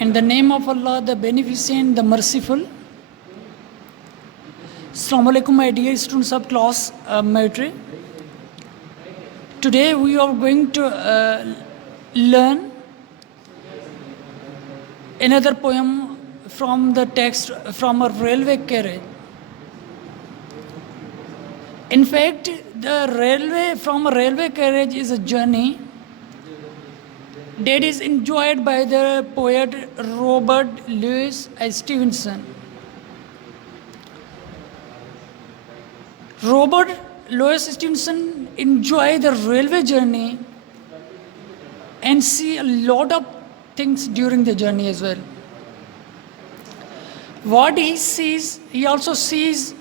In the name of Allah, the Beneficent, the Merciful. Assalamu alaikum, my dear students of class Maitri. Today we are going to learn another poem from the text from a railway carriage. In fact, the railway from a railway carriage is a journey that is enjoyed by the poet Robert Louis Stevenson. Robert Louis Stevenson enjoyed the railway journey and see a lot of things during the journey as well. What he sees, he also sees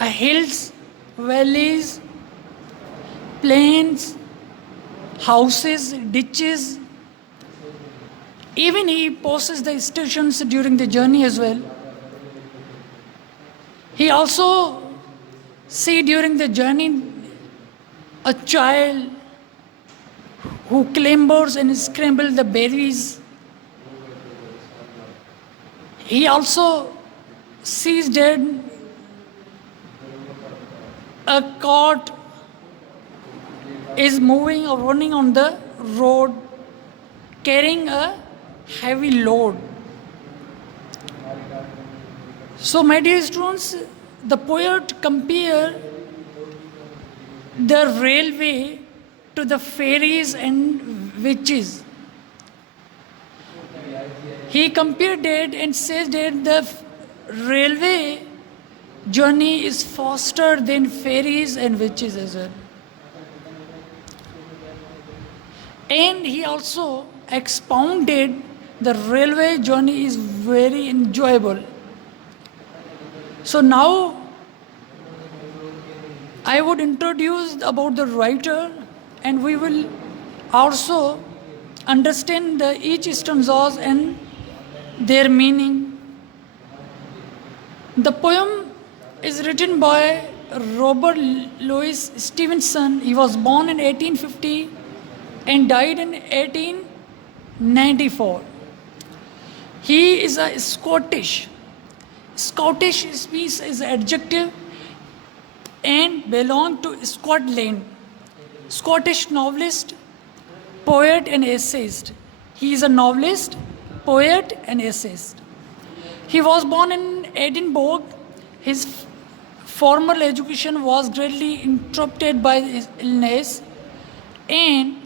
hills, valleys, plains, houses, ditches. Even he passes the stations during the journey as well. He also see during the journey a child who clambers and scrambles the berries. He also sees that a cart is moving or running on the road carrying a heavy load. So my dear students, the poet compared the railway to the fairies and witches. He compared it and says that the railway journey is faster than fairies and witches as well. And he also expounded the railway journey is very enjoyable. So now I would introduce about the writer, and we will also understand each stanzas and their meaning. The poem is written by Robert Louis Stevenson. He was born in 1850 and died in 1894. He is a Scottish. Scottish means is adjective and belong to Scotland. Scottish novelist, poet and essayist. He is a novelist, poet and essayist. He was born in Edinburgh. His formal education was greatly interrupted by his illness and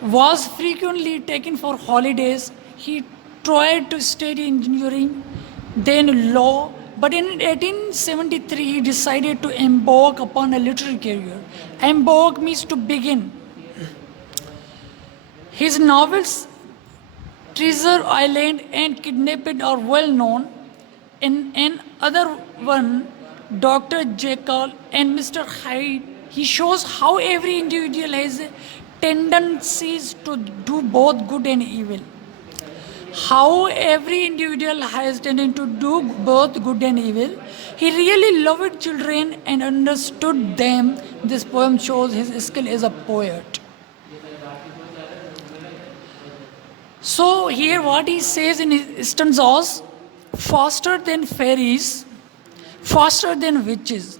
was frequently taken for holidays. He tried to study engineering, then law, but in 1873 he decided to embark upon a literary career. Embark means to begin. His novels Treasure Island and Kidnapped are well known. In another one, Dr. Jekyll and Mr. Hyde, he shows how every individual has tendencies to do both good and evil. How every individual has tendency to do both good and evil. He really loved children and understood them. This poem shows his skill as a poet. So here what he says in his stanzas, faster than fairies, faster than witches,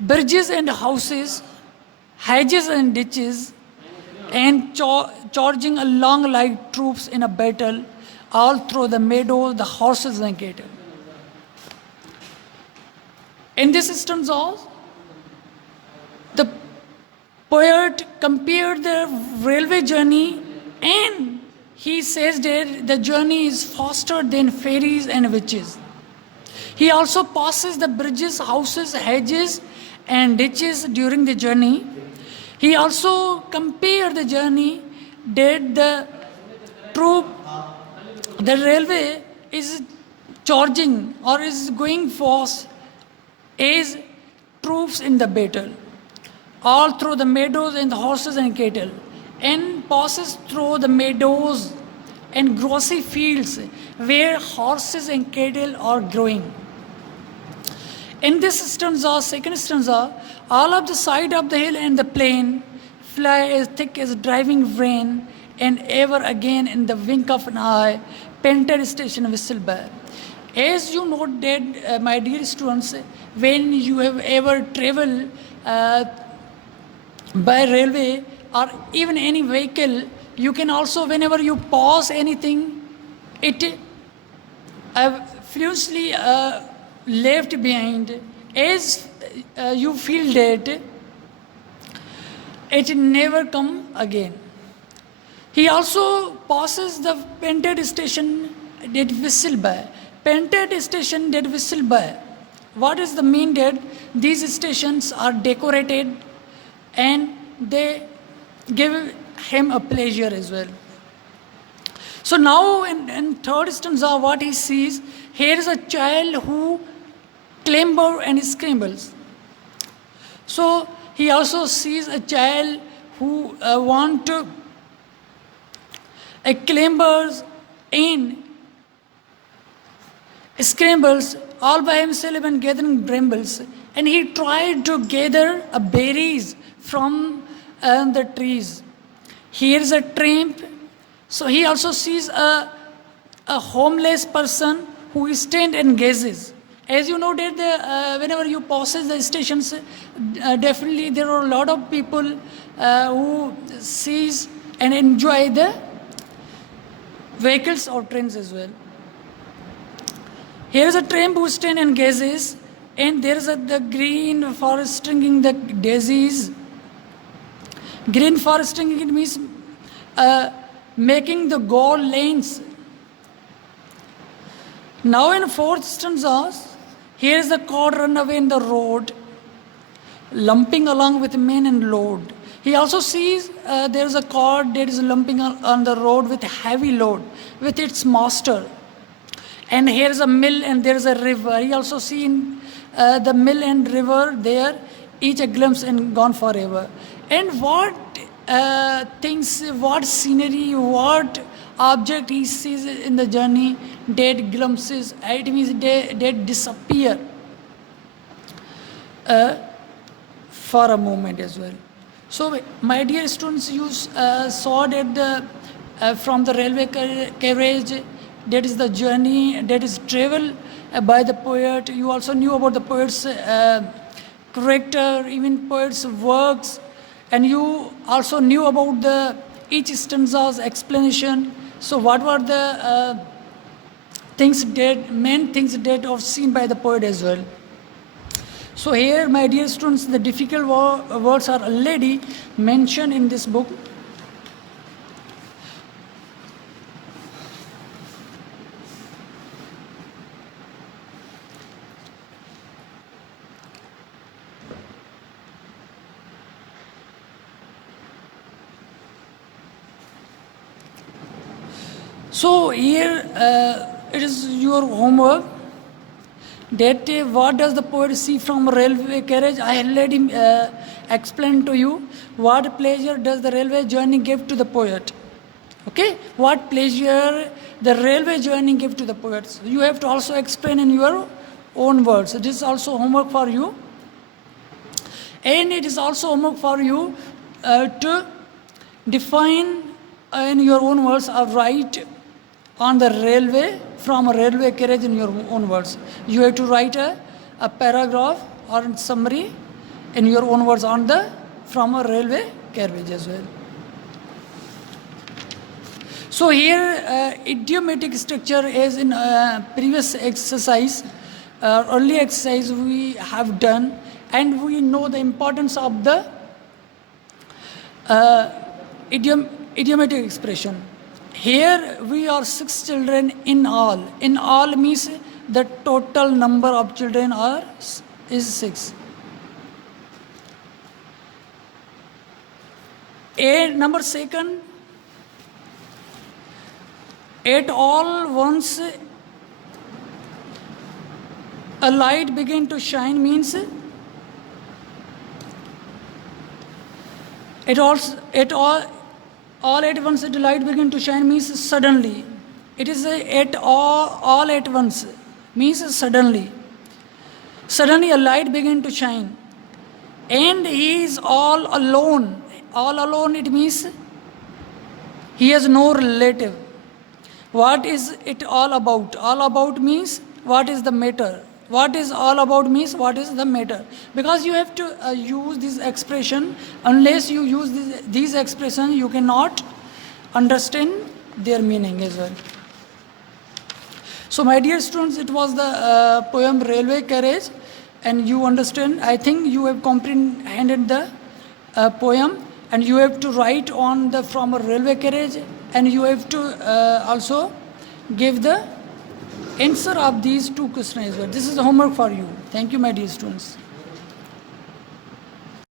bridges and houses, hedges and ditches, and charging along like troops in a battle, all through the meadows, the horses and cattle. In this stanza, the poet compared the railway journey and he says that the journey is faster than fairies and witches. He also passes the bridges, houses, hedges, and ditches during the journey. He also compared the journey that the railway is charging or is going fast as troops in the battle, all through the meadows and the horses and cattle, and passes through the meadows and grassy fields where horses and cattle are growing. In this stanza, second stanza, all of the side of the hill and the plain fly as thick as driving rain, and ever again in the wink of an eye, painted station whistle by. As you note that, my dear students, when you have ever traveled by railway or even any vehicle, you can also, whenever you pause anything, it fluently left behind. As you feel that it never come again. He also passes the painted station that whistle by. Painted station that whistle by. What is the mean that these stations are decorated and they give him a pleasure as well. So now in third stanza, what he sees, here is a child who clamber and scrambles. So he also sees a child who want to clambers and scrambles all by himself and gathering brambles. And he tried to gather berries from the trees. Here is a tramp. So he also sees a homeless person who stands and gazes. As you know that whenever you passes the stations, definitely there are a lot of people who sees and enjoy the vehicles or trains as well. Here is a tramp who stands and gazes, and there is the green forest stringing the daisies. Green forest stringing, it means making the gold lanes. Now in fourth stanza, here is the cord run away in the road, lumping along with men and load. He also sees there is a cord that is lumping on the road with a heavy load with its master. And here is a mill and there is a river. He also seen the mill and river there, each a glimpse and gone forever. And what things, what scenery, what object he sees in the journey, that glimpses, it means they disappear for a moment as well. So, my dear students, you saw that from the railway carriage, that is the journey, that is travel by the poet. You also knew about the poet's character, even poet's works, and you also knew about the each stanza's explanation. So, what were the things that, main things that are seen by the poet as well? So here, my dear students, the difficult words are already mentioned in this book. So here, it is your homework. That what does the poet see from a railway carriage? I already explained to you what pleasure does the railway journey give to the poet. Okay, what pleasure the railway journey give to the poet? So you have to also explain in your own words. This is also homework for you, and it is also homework for you to define in your own words a ride on the railway from a railway carriage in your own words. You have to write a paragraph or summary in your own words on the from a railway carriage as well. So here idiomatic structure is in previous exercise, early exercise we have done, and we know the importance of the idiomatic expression. Here we are 6 children in all. In all means the total number of children is 6. Number second, at all once a light begin to shine means all at once the light begin to shine means suddenly. It is at all at once means suddenly. Suddenly a light begin to shine. And he is all alone. All alone, it means He has no relative. What is it all about? All about means what is the matter? What is all about means what is the matter? Because you have to use this expression. Unless you use these expressions, you cannot understand their meaning as well. So my dear students, it was the poem Railway Carriage, and you understand, I think you have comprehended the poem, and you have to write on the from a railway carriage, and you have to also give the answer of these two questions as well. This is homework for you. Thank you, my dear students.